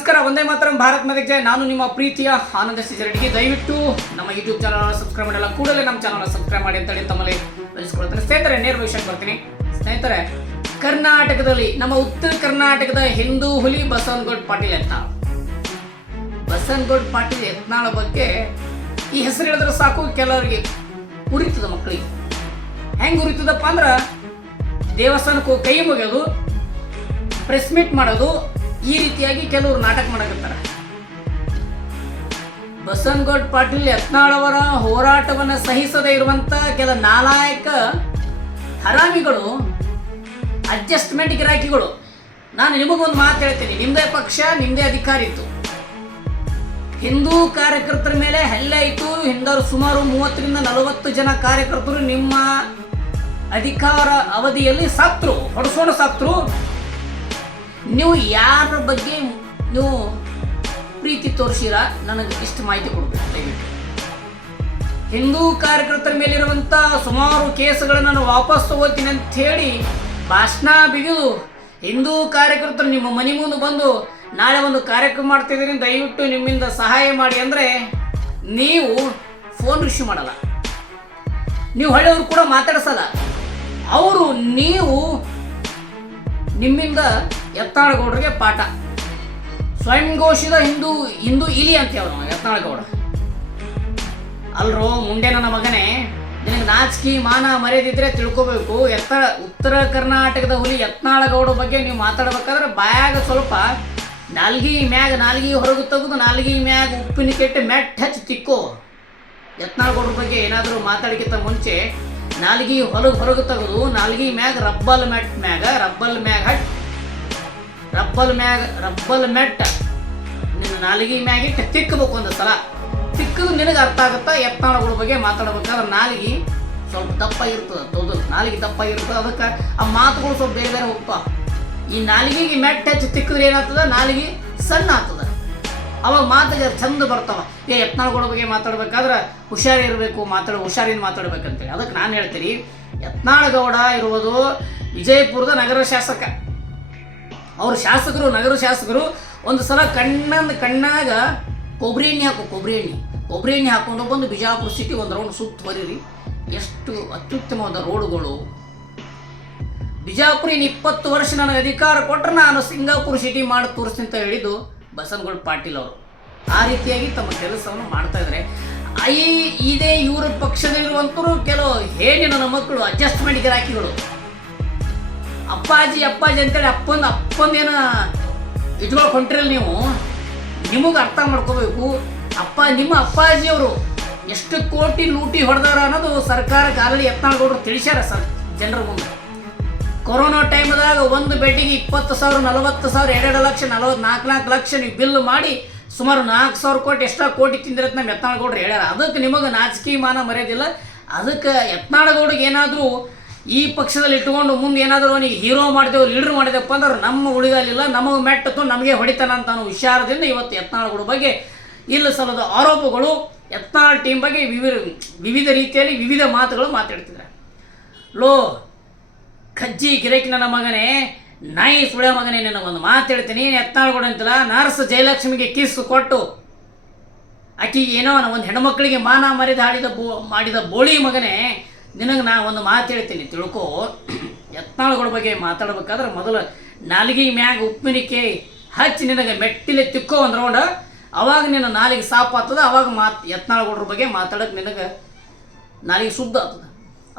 ನಮಸ್ಕಾರ. ಒಂದೇ ಮಾತರಂ ಭಾರತ್ ಮಾತೆಗೆ ಜೈ. ನಾನು ನಿಮ್ಮ ಪ್ರೀತಿಯ ಆನಂದ ಸಿಜರಡಿಗೆ. ದಯವಿಟ್ಟು ನಮ್ಮ ಯೂಟ್ಯೂಬ್ ಚಾನಲ್ ಸಬ್ಸ್ಕ್ರೈಬ್ ಮಾಡಲ್ಲ, ಕೂಡಲೇ ನಮ್ಮ ಚಾನಲ್ ಸಬ್ಸ್ಕ್ರೈಬ್ ಮಾಡಿ ಅಂತೇಳಿ ತಮ್ಮಲ್ಲಿ ತಿಳಿಸ್ಕೊಳ್ತೇನೆ. ಸ್ನೇಹಿತರೆ, ನೇರ ವಿಷಯಕ್ಕೆ ಬರ್ತೀನಿ. ಸ್ನೇಹಿತರೆ, ಕರ್ನಾಟಕದಲ್ಲಿ ನಮ್ಮ ಉತ್ತರ ಕರ್ನಾಟಕದ ಹಿಂದೂ ಹುಲಿ ಬಸವನಗೌಡ ಪಾಟೀಲ್ ಯತ್ನಾಳ್. ಬಸವನಗೌಡ ಪಾಟೀಲ್ ಯತ್ನಾಳ್ ಬಗ್ಗೆ ಈ ಹೆಸರು ಹೇಳಿದ್ರೆ ಸಾಕು, ಕೆಲವರಿಗೆ ಉರಿತದ. ಮಕ್ಕಳಿಗೆ ಹೆಂಗೆ ಉರಿತದಪ್ಪ ಅಂದ್ರೆ, ದೇವಸ್ಥಾನಕ್ಕೂ ಕೈ ಮುಗಿಯೋದು, ಪ್ರೆಸ್ ಮೀಟ್ ಮಾಡೋದು, ಈ ರೀತಿಯಾಗಿ ಕೆಲವರು ನಾಟಕ ಮಾಡಕತ್ತಾರೆ. ಬಸವನಗೌಡ ಪಾಟೀಲ್ ಯತ್ನಾಳ್ ಅವರ ಹೋರಾಟವನ್ನು ಸಹಿಸದೇ ಇರುವಂತ ಕೆಲ ನಾಲಾಯಕ ಹರಾಮಿಗಳು, ಅಡ್ಜಸ್ಟ್ಮೆಂಟ್ ಗಿರಾಕಿಗಳು. ನಾನು ನಿಮಗೊಂದು ಮಾತು ಹೇಳ್ತೀನಿ, ನಿಮ್ಮದೇ ಪಕ್ಷ, ನಿಮ್ಮದೇ ಅಧಿಕಾರ ಇತ್ತು. ಹಿಂದೂ ಕಾರ್ಯಕರ್ತರ ಮೇಲೆ ಹಲ್ಲೆ ಇತ್ತು. ಹಿಂದವರು ಸುಮಾರು 30-40 ಜನ ಕಾರ್ಯಕರ್ತರು ನಿಮ್ಮ ಅಧಿಕಾರ ಅವಧಿಯಲ್ಲಿ ಸತ್ರು, ಹೊಡೆಸೋಣ ಸತ್ರು. ನೀವು ಯಾರ ಬಗ್ಗೆ ನೀವು ಪ್ರೀತಿ ತೋರಿಸಿರ ನನಗೆ ಇಷ್ಟು ಮಾಹಿತಿ ಕೊಡಬೇಕು ದಯವಿಟ್ಟು. ಹಿಂದೂ ಕಾರ್ಯಕರ್ತರ ಮೇಲಿರುವಂಥ ಸುಮಾರು ಕೇಸುಗಳನ್ನು ನಾನು ವಾಪಸ್ ತಗೋತೀನಿ ಅಂತ ಹೇಳಿ ಭಾಷಣ ಬಿಗಿದು ಹಿಂದೂ ಕಾರ್ಯಕರ್ತರು ನಿಮ್ಮ ಮನೆ ಮುಂದೆ ಬಂದು ನಾಳೆ ಒಂದು ಕಾರ್ಯಕ್ರಮ ಮಾಡ್ತಿದ್ದೀನಿ, ದಯವಿಟ್ಟು ನಿಮ್ಮಿಂದ ಸಹಾಯ ಮಾಡಿ ಅಂದರೆ ನೀವು ಫೋನ್ ರಿಸೀವ್ ಮಾಡಲ್ಲ, ನೀವು ಹಳ್ಳಿಯವರು ಕೂಡ ಮಾತಾಡಿಸಲ್ಲ. ಅವರು ನೀವು ನಿಮ್ಮಿಂದ ಯತ್ನಾಳಗೌಡರಿಗೆ ಪಾಠ. ಸ್ವಯಂ ಘೋಷಿತ ಹಿಂದೂ ಇಲಿ ಅಂತೇವ್ ನಾವು ಯತ್ನಾಳಗೌಡ. ಅಲ್ರೋ ಮುಂದೆ ನನ್ನ ಮಗನೇ, ನಿನಗೆ ನಾಚಿಕೆ ಮಾನ ಮರ್ಯಾದಿದ್ರೆ ತಿಳ್ಕೊಬೇಕು. ಉತ್ತರ ಕರ್ನಾಟಕದ ಹುಲಿ ಯತ್ನಾಳಗೌಡ ಬಗ್ಗೆ ನೀವು ಮಾತಾಡ್ಬೇಕಾದ್ರೆ ಬಾಯಾಗ ಸ್ವಲ್ಪ ನಾಲ್ಗಿ ಹೊರಗೆ ತೆಗೆದು ನಾಲ್ಗಿ ಮ್ಯಾಗ ಉಪ್ಪಿನ ಕೆಟ್ಟು ಮೆಟ್ಟ ಹಚ್ಚಿ ತಿಕ್ಕೋ. ಯತ್ನಾಳಗೌಡ್ರ ಬಗ್ಗೆ ಏನಾದರೂ ಮಾತಾಡಕ್ಕಿಂತ ಮುಂಚೆ ನಾಲ್ಗಿ ಹೊರಗೆ ತೆಗೆದು ನಾಲ್ಗಿ ಮ್ಯಾಗ ರಬ್ಬಲ್ ಮೆಟ್ಟ ನಿನ್ನ ನಾಲ್ಗಿ ಮ್ಯಾಗಿಟ್ಟು ತಿಕ್ಕಬೇಕು. ಒಂದು ಸಲ ತಿಕ್ಕದು ನಿನಗೆ ಅರ್ಥ ಆಗುತ್ತಾ. ಯತ್ನಾಳಗಳ ಬಗ್ಗೆ ಮಾತಾಡ್ಬೇಕಾದ್ರೆ ನಾಲ್ಗಿ ಸ್ವಲ್ಪ ದಪ್ಪ ಇರ್ತದೆ, ತೊದಲು ನಾಲ್ಗಿ ದಪ್ಪ ಇರ್ತದೆ, ಅದಕ್ಕೆ ಆ ಮಾತುಗಳು ಸ್ವಲ್ಪ ಬೇರೆ ಬೇರೆ ಹೋಗ್ತಾವ. ಈ ನಾಲ್ಗಿಗೆ ಮೆಟ್ಟ ಹಚ್ಚಿ ತಿಕ್ಕಿದ್ರೆ ಏನಾಗ್ತದ, ನಾಲ್ಗಿ ಸಣ್ಣ ಆಗ್ತದೆ, ಅವಾಗ ಮಾತಿಗೆ ಚಂದ ಬರ್ತಾವ. ಯತ್ನಾಳಗಳ ಬಗ್ಗೆ ಮಾತಾಡ್ಬೇಕಾದ್ರೆ ಹುಷಾರಿರಬೇಕು, ಹುಷಾರಿಂದ ಮಾತಾಡ್ಬೇಕಂತೇಳಿ. ಅದಕ್ಕೆ ನಾನು ಹೇಳ್ತೀನಿ, ಯತ್ನಾಳಗೌಡ ಇರುವುದು ವಿಜಯಪುರದ ನಗರ ಶಾಸಕ. ಅವ್ರ ಶಾಸಕರು, ನಗರ ಶಾಸಕರು ಒಂದು ಸಲ ಕಣ್ಣಾಗ ಕೊಬ್ಬರಿ ಎಣ್ಣೆ ಹಾಕೊಂಡು ಬಂದು ಬಿಜಾಪುರ ಸಿಟಿ ಒಂದು ರೌಂಡ್ ಸುತ್ತ ಬರೀರಿ. ಎಷ್ಟು ಅತ್ಯುತ್ತಮವಾದ ರೋಡ್ಗಳು. ಬಿಜಾಪುರ 20 ವರ್ಷ ನನಗೆ ಅಧಿಕಾರ ಕೊಟ್ಟರೆ ನಾನು ಸಿಂಗಾಪುರ ಸಿಟಿ ಮಾಡಿ ತೋರಿಸ್ತೀನಿ ಅಂತ ಹೇಳಿದ್ದು ಬಸವನಗೌಡ ಪಾಟೀಲ್ ಅವರು. ಆ ರೀತಿಯಾಗಿ ತಮ್ಮ ಕೆಲಸವನ್ನು ಮಾಡ್ತಾ ಇದ್ದಾರೆ. ಇದೇ ಇವರ ಪಕ್ಷದಲ್ಲಿರುವಂತರು ಕೆಲವು ನನ್ನ ಮಕ್ಕಳು ಅಡ್ಜಸ್ಟ್ಮೆಂಟ್ ಗಿರಾಕಿಗಳು. ಅಪ್ಪಾಜಿ ಅಂತೇಳಿ ಅಪ್ಪಂದೇನ ಇಟ್ಕೊಳಕ್ ಹೊಂಟ್ರಿಲ್ಲ ನೀವು. ನಿಮಗೆ ಅರ್ಥ ಮಾಡ್ಕೋಬೇಕು. ನಿಮ್ಮ ಅಪ್ಪಾಜಿಯವರು ಎಷ್ಟು ಕೋಟಿ ಲೂಟಿ ಹೊಡೆದಾರ ಅನ್ನೋದು ಸರ್ಕಾರಕ್ಕೆ ಆಲ್ರೆಡಿ ಯತ್ನಾಳಗೌಡರು ತಿಳಿಸ್ಯಾರ ಜನರ ಮುಂದೆ. ಕೊರೋನಾ ಟೈಮ್ದಾಗ ಒಂದು ಬೆಡ್ಡಿಗೆ 20,000, 40,000, 2 ಲಕ್ಷ, 44 ಲಕ್ಷ ನೀವು ಬಿಲ್ ಮಾಡಿ ಸುಮಾರು 4,000 ಕೋಟಿ ಎಷ್ಟೋ ಕೋಟಿ ತಿಂದಿರತ್ತೆ ನಮ್ಮ ಯತ್ನಾಳಗೌಡರು ಹೇಳ್ಯಾರ. ಅದಕ್ಕೆ ನಿಮಗೆ ನಾಚಿಕೆ ಮಾನ ಮರ್ಯಾದಿಲ್ಲ. ಅದಕ್ಕೆ ಯತ್ನಾಳಗೌಡಿಗೆ ಏನಾದರೂ ಈ ಪಕ್ಷದಲ್ಲಿ ಇಟ್ಕೊಂಡು ಮುಂದೆ ಏನಾದರೂ ಅವನಿಗೆ ಹೀರೋ ಮಾಡಿದೆವು, ಲೀಡರ್ ಮಾಡಿದೆಪ್ಪ ಅಂದ್ರೆ ನಮ್ಮ ಉಳಿದಲಿಲ್ಲ, ನಮಗೆ ಮೆಟ್ಟತ್ತು, ನಮಗೆ ಹೊಡಿತಾನ ಅಂತ ಅನ್ನೋ ವಿಚಾರದಿಂದ ಇವತ್ತು ಯತ್ನಾಳಗೌಡ ಬಗ್ಗೆ ಇಲ್ಲ ಸಲ್ಲದ ಆರೋಪಗಳು, ಯತ್ನಾಳ್ ಟೀಮ್ ಬಗ್ಗೆ ವಿವಿಧ ರೀತಿಯಲ್ಲಿ ವಿವಿಧ ಮಾತುಗಳು ಮಾತಾಡ್ತಿದ್ದಾರೆ. ಲೋ ಕಜ್ಜಿ ಗಿರಕಿ ನನ್ನ ಮಗನೇ, ನಾಯಿ ಸುಳ್ಯ ಮಗನೇ, ನಿನಗೊಂದು ಮಾತು ಹೇಳ್ತೀನಿ. ಯತ್ನಾಳಗೌಡ ಅಂತಿಲ್ಲ, ನರ್ಸ್ ಜಯಲಕ್ಷ್ಮಿಗೆ ಕಿಸ್ ಕೊಟ್ಟು ಆಕಿಗೆ ಏನೋ ಒಂದು ಹೆಣ್ಮಕ್ಳಿಗೆ ಮಾನ ಮರ್ಯಾದೆ ಮಾಡಿದ ಬೋಳಿ ಮಗನೇ, ನಿನಗೆ ನಾ ಒಂದು ಮಾತು ಹೇಳ್ತೀನಿ ತಿಳ್ಕೊ. ಯತ್ನಾಳಗೌಡ ಬಗ್ಗೆ ಮಾತಾಡ್ಬೇಕಾದ್ರೆ ಮೊದಲು ನಾಲಿಗೆ ಮ್ಯಾಗ ಉಪ್ಪಿನಿಕೆ ಹಚ್ಚಿ ನಿನಗೆ ಮೆಟ್ಟಿಲೆ ತಿಕ್ಕೋ ಒಂದು ರೌಂಡ್, ಅವಾಗ ನಿನ್ನ ನಾಲಿಗೆ ಸಾಪ್ ಆಗ್ತದೆ. ಅವಾಗ ಯತ್ನಾಳಗೌಡ್ರ ಬಗ್ಗೆ ಮಾತಾಡೋಕೆ ನಿನಗೆ ನಾಲಿಗೆ ಶುದ್ಧ ಆಗ್ತದೆ.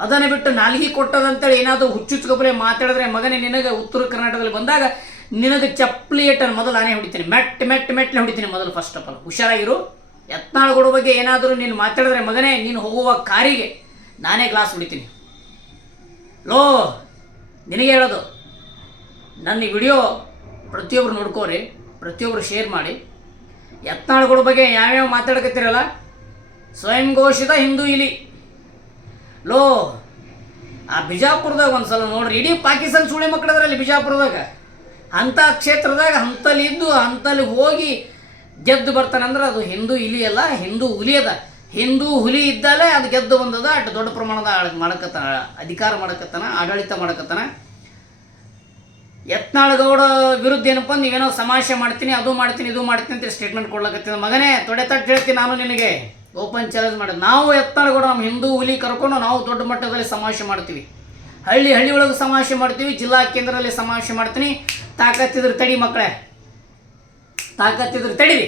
ಅದನ್ನು ಬಿಟ್ಟು ನಾಲಿಗೆ ಕೊಟ್ಟದಂತೇಳಿ ಏನಾದರೂ ಹುಚ್ಚುಚ್ಕೊಬ್ಬಲೆ ಮಾತಾಡಿದ್ರೆ ಮಗನೇ, ನಿನಗೆ ಉತ್ತರ ಕರ್ನಾಟಕದಲ್ಲಿ ಬಂದಾಗ ನಿನಗೆ ಚಪ್ಪಲಿ ಏಟನ್ನು ಮೊದಲು ನಾನೇ ಹೊಡಿತೀನಿ, ಮೆಟ್ಲೆ ಹೊಡಿತೀನಿ ಮೊದಲು. ಫಸ್ಟ್ ಆಫ್ ಆಲ್ ಹುಷಾರಾಗಿರು. ಯತ್ನಾಳಗೌಡ ಬಗ್ಗೆ ಏನಾದರೂ ನೀನು ಮಾತಾಡಿದ್ರೆ ಮಗನೇ, ನೀನು ಹೋಗುವ ಕಾರಿಗೆ ನಾನೇ ಗ್ಲಾಸ್ ಹೊಡಿತೀನಿ. ಲೋ ನಿನಗೆ ಹೇಳೋದು, ನನ್ನ ವಿಡಿಯೋ ಪ್ರತಿಯೊಬ್ಬರು ನೋಡ್ಕೋರಿ, ಪ್ರತಿಯೊಬ್ಬರು ಶೇರ್ ಮಾಡಿ. ಯತ್ನಾಳಗೌಡ ಬಗ್ಗೆ ಯಾವ್ಯಾವ ಮಾತಾಡಕತ್ತೀರಲ್ಲ, ಸ್ವಯಂ ಘೋಷಿತ ಹಿಂದೂ ಇಲಿ. ಲೋ ಆ ಬಿಜಾಪುರದಾಗ ಒಂದು ಸಲ ನೋಡ್ರಿ, ಇಡೀ ಪಾಕಿಸ್ತಾನ ಸುಳಿ ಮಕ್ಕಳದ್ರಲ್ಲಿ ಬಿಜಾಪುರದಾಗ ಅಂಥ ಕ್ಷೇತ್ರದಾಗ ಅಂತಲ್ಲಿ ಹೋಗಿ ಗೆದ್ದು ಬರ್ತಾನಂದ್ರೆ ಅದು ಹಿಂದೂ ಇಲಿ ಅಲ್ಲ, ಹಿಂದೂ ಹುಲಿ ಅದ. ಹಿಂದೂ ಹುಲಿ ಇದ್ದಲ್ಲೇ ಅದು ಗೆದ್ದು ಬಂದದ. ಅಷ್ಟು ದೊಡ್ಡ ಪ್ರಮಾಣದ ಅಧಿಕಾರ ಮಾಡಕತ್ತಾನ, ಆಡಳಿತ ಮಾಡಕತ್ತಾನ. ಯತ್ನಾಳಗೌಡ ವಿರುದ್ಧ ಏನಪ್ಪ ನೀವೇನೋ ಸಮಾವೇಶ ಮಾಡ್ತೀನಿ ಅದು ಮಾಡ್ತೀನಿ ಇದು ಮಾಡ್ತೀನಿ ಅಂತ ಸ್ಟೇಟ್ಮೆಂಟ್ ಕೊಡ್ಲಕತ್ತೀನಿ. ಮಗನೇ ತೊಡೆ ತಟ್ಟು ಹೇಳ್ತೀನಿ ನಾನು ನಿನಗೆ, ಓಪನ್ ಚಾಲೆಂಜ್ ಮಾಡೋದು. ನಾವು ಯತ್ನಾಳಗೌಡ ನಮ್ಮ ಹಿಂದೂ ಹುಲಿ ಕರ್ಕೊಂಡು ನಾವು ದೊಡ್ಡ ಮಟ್ಟದಲ್ಲಿ ಸಮಾವೇಶ ಮಾಡ್ತೀವಿ, ಹಳ್ಳಿ ಒಳಗೆ ಸಮಾವೇಶ ಮಾಡ್ತೀವಿ, ಜಿಲ್ಲಾ ಕೇಂದ್ರದಲ್ಲಿ ಸಮಾವೇಶ ಮಾಡ್ತೀನಿ. ತಾಕತ್ತಿದ್ರೆ ತಡಿ ಮಕ್ಕಳೇ, ತಾಕತ್ತಿದ್ರೆ ತಡೀರಿ.